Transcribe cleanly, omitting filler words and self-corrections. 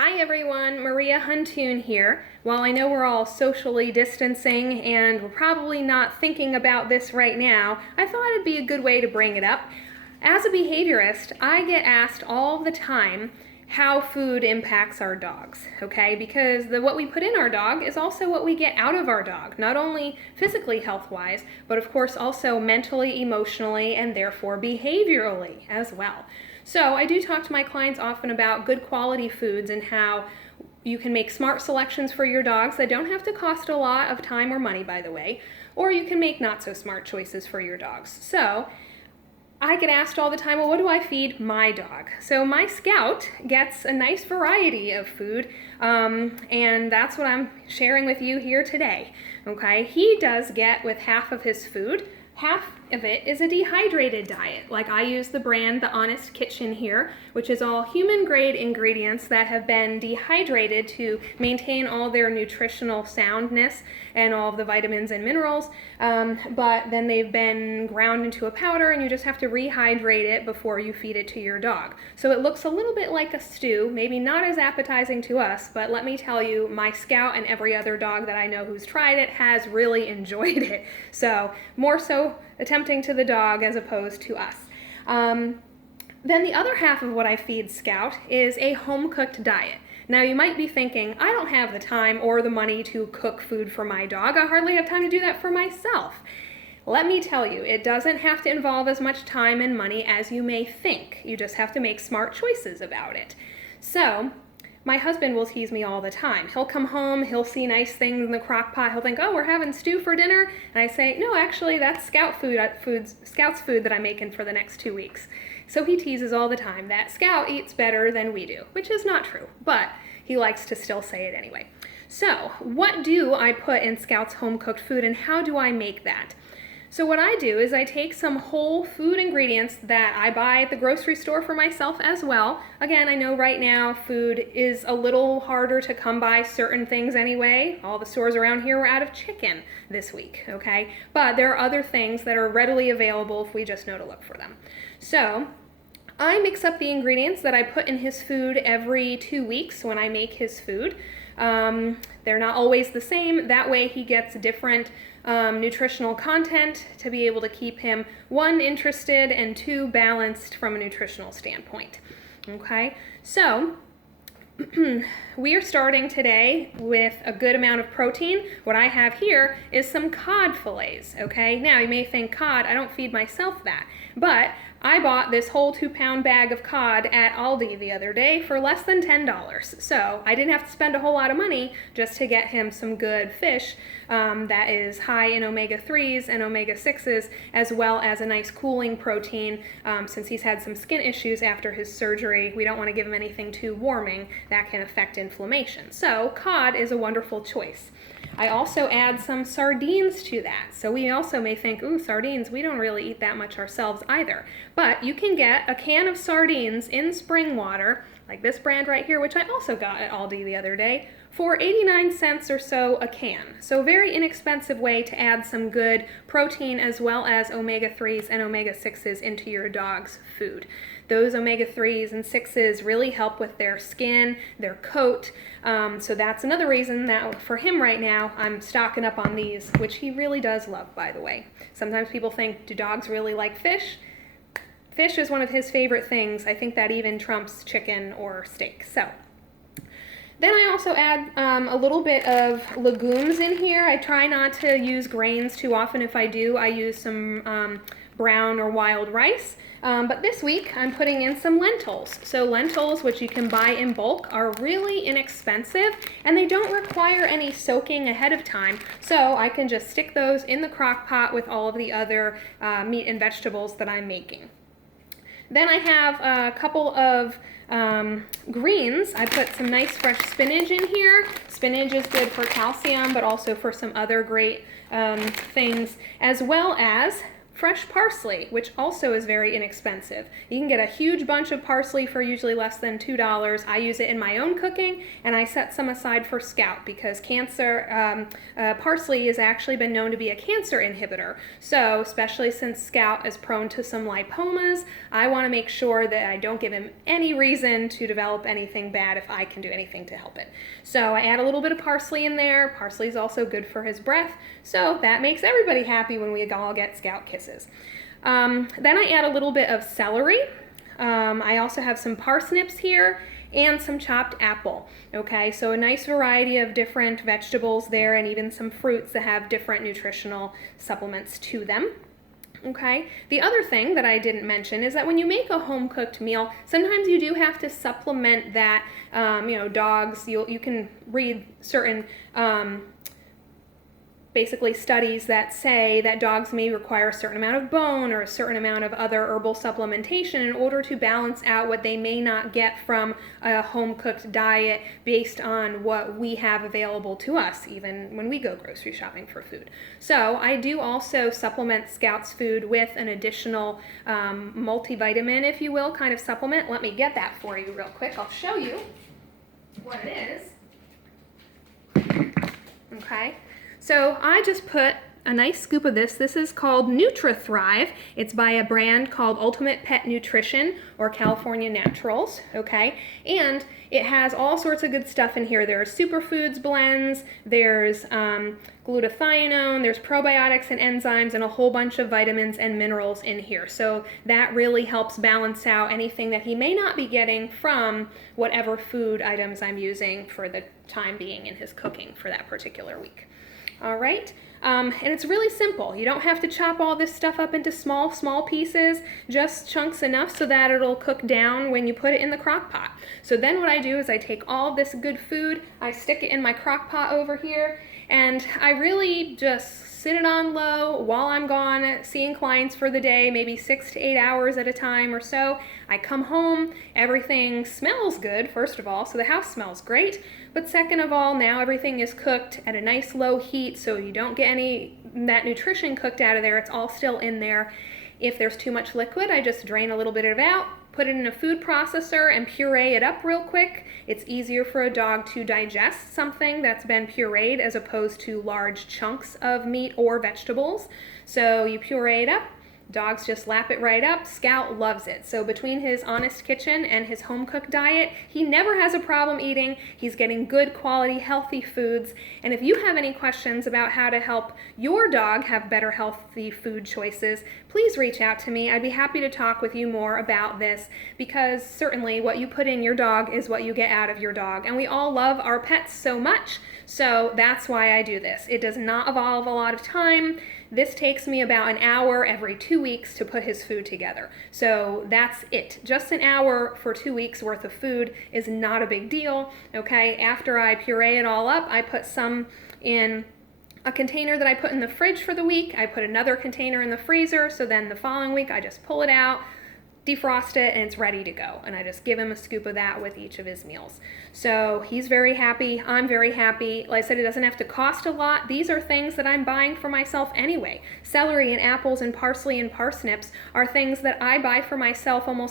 Hi everyone, Maria Huntoon here. While I know we're all socially distancing and we're probably not thinking about this right now, I thought it'd be a good way to bring it up. As a behaviorist, I get asked all the time how food impacts our dogs, okay? Because what we put in our dog is also what we get out of our dog, not only physically health-wise, but of course also mentally, emotionally, and therefore behaviorally as well. So I do talk to my clients often about good quality foods and how you can make smart selections for your dogs that don't have to cost a lot of time or money, by the way, or you can make not so smart choices for your dogs. So I get asked all the time, well, what do I feed my dog? So my Scout gets a nice variety of food, and that's what I'm sharing with you here today, okay? He does get, with half of his food, half of it is a dehydrated diet. Like I use the brand The Honest Kitchen here, which is all human grade ingredients that have been dehydrated to maintain all their nutritional soundness and all of the vitamins and minerals, but then they've been ground into a powder and you just have to rehydrate it before you feed it to your dog. So it looks a little bit like a stew, maybe not as appetizing to us, but let me tell you, my Scout and every other dog that I know who's tried it has really enjoyed it. So more so attempting to the dog as opposed to us. Then the other half of what I feed Scout is a home-cooked diet. Now you might be thinking, I don't have the time or the money to cook food for my dog. I hardly have time to do that for myself. Let me tell you, it doesn't have to involve as much time and money as you may think. You just have to make smart choices about it. So, my husband will tease me all the time. He'll come home, he'll see nice things in the crock pot, he'll think, oh, we're having stew for dinner? And I say, no, actually, that's Scout's food that I'm making for the next 2 weeks. So he teases all the time that Scout eats better than we do, which is not true, but he likes to still say it anyway. So, what do I put in Scout's home-cooked food and how do I make that? So what I do is I take some whole food ingredients that I buy at the grocery store for myself as well. Again, I know right now food is a little harder to come by certain things anyway. All the stores around here were out of chicken this week, okay? But there are other things that are readily available if we just know to look for them. So I mix up the ingredients that I put in his food every 2 weeks when I make his food. They're not always the same. That way he gets different nutritional content to be able to keep him, one, interested, and two, balanced from a nutritional standpoint. Okay, so we are starting today with a good amount of protein. What I have here is some cod fillets, okay? Now you may think, cod, I don't feed myself that, but I bought this whole 2-pound bag of cod at Aldi the other day for less than $10. So I didn't have to spend a whole lot of money just to get him some good fish that is high in omega-3s and omega-6s, as well as a nice cooling protein. Since he's had some skin issues after his surgery, we don't want to give him anything too warming that can affect inflammation. So cod is a wonderful choice. I also add some sardines to that. So we also may think, ooh, sardines, we don't really eat that much ourselves either. But you can get a can of sardines in spring water, like this brand right here, which I also got at Aldi the other day, for 89 cents or so a can. So a very inexpensive way to add some good protein as well as omega-3s and omega-6s into your dog's food. Those omega-3s and 6s really help with their skin, their coat, so that's another reason that for him right now, I'm stocking up on these, which he really does love, by the way. Sometimes people think, do dogs really like fish? Fish is one of his favorite things. I think that even trumps chicken or steak. So then I also add a little bit of legumes in here. I try not to use grains too often. If I do, I use some brown or wild rice. But this week I'm putting in some lentils. So lentils, which you can buy in bulk, are really inexpensive and they don't require any soaking ahead of time. So I can just stick those in the crock pot with all of the other meat and vegetables that I'm making. Then I have a couple of greens. I put some nice fresh spinach in here. Spinach is good for calcium, but also for some other great things, as well as fresh parsley, which also is very inexpensive. You can get a huge bunch of parsley for usually less than $2. I use it in my own cooking, and I set some aside for Scout because parsley has actually been known to be a cancer inhibitor. So especially since Scout is prone to some lipomas, I want to make sure that I don't give him any reason to develop anything bad if I can do anything to help it. So I add a little bit of parsley in there. Parsley is also good for his breath, so that makes everybody happy when we all get Scout kisses. Then I add a little bit of celery. I also have some parsnips here and some chopped apple. Okay, so a nice variety of different vegetables there, and even some fruits that have different nutritional supplements to them. Okay, the other thing that I didn't mention is that when you make a home-cooked meal, sometimes you do have to supplement that. Dogs, you can read certain basically studies that say that dogs may require a certain amount of bone or a certain amount of other herbal supplementation in order to balance out what they may not get from a home-cooked diet based on what we have available to us, even when we go grocery shopping for food. So I do also supplement Scout's food with an additional multivitamin, if you will, kind of supplement. Let me get that for you real quick. I'll show you what it is. Okay. So I just put a nice scoop of this. This is called NutriThrive. It's by a brand called Ultimate Pet Nutrition or California Naturals, okay? And it has all sorts of good stuff in here. There's superfoods blends, there's glutathione, there's probiotics and enzymes, and a whole bunch of vitamins and minerals in here. So that really helps balance out anything that he may not be getting from whatever food items I'm using for the time being in his cooking for that particular week. All right, and it's really simple. You don't have to chop all this stuff up into small pieces, just chunks enough so that it'll cook down when you put it in the crock pot. So then what I do is I take all this good food, I stick it in my crock pot over here, and I really just sit it on low while I'm gone seeing clients for the day, maybe 6 to 8 hours at a time or so. I come home, everything smells good, first of all, so the house smells great. But second of all, now everything is cooked at a nice low heat, so you don't get any that nutrition cooked out of there. It's all still in there. If there's too much liquid, I just drain a little bit of it out, put it in a food processor and puree it up real quick. It's easier for a dog to digest something that's been pureed as opposed to large chunks of meat or vegetables. So you puree it up. Dogs just lap it right up. Scout loves it. So between his Honest Kitchen and his home-cooked diet, he never has a problem eating. He's getting good quality, healthy foods. And if you have any questions about how to help your dog have better healthy food choices, please reach out to me. I'd be happy to talk with you more about this, because certainly what you put in your dog is what you get out of your dog. And we all love our pets so much, so that's why I do this. It does not involve a lot of time. This takes me about an hour every 2 weeks to put his food together. So that's it. Just an hour for 2 weeks worth of food is not a big deal, okay? After I puree it all up, I put some in a container that I put in the fridge for the week. I put another container in the freezer, so then the following week I just pull it out, defrost it, and it's ready to go. And I just give him a scoop of that with each of his meals. So he's very happy. I'm very happy. Like I said, it doesn't have to cost a lot. These are things that I'm buying for myself anyway. Celery and apples and parsley and parsnips are things that I buy for myself almost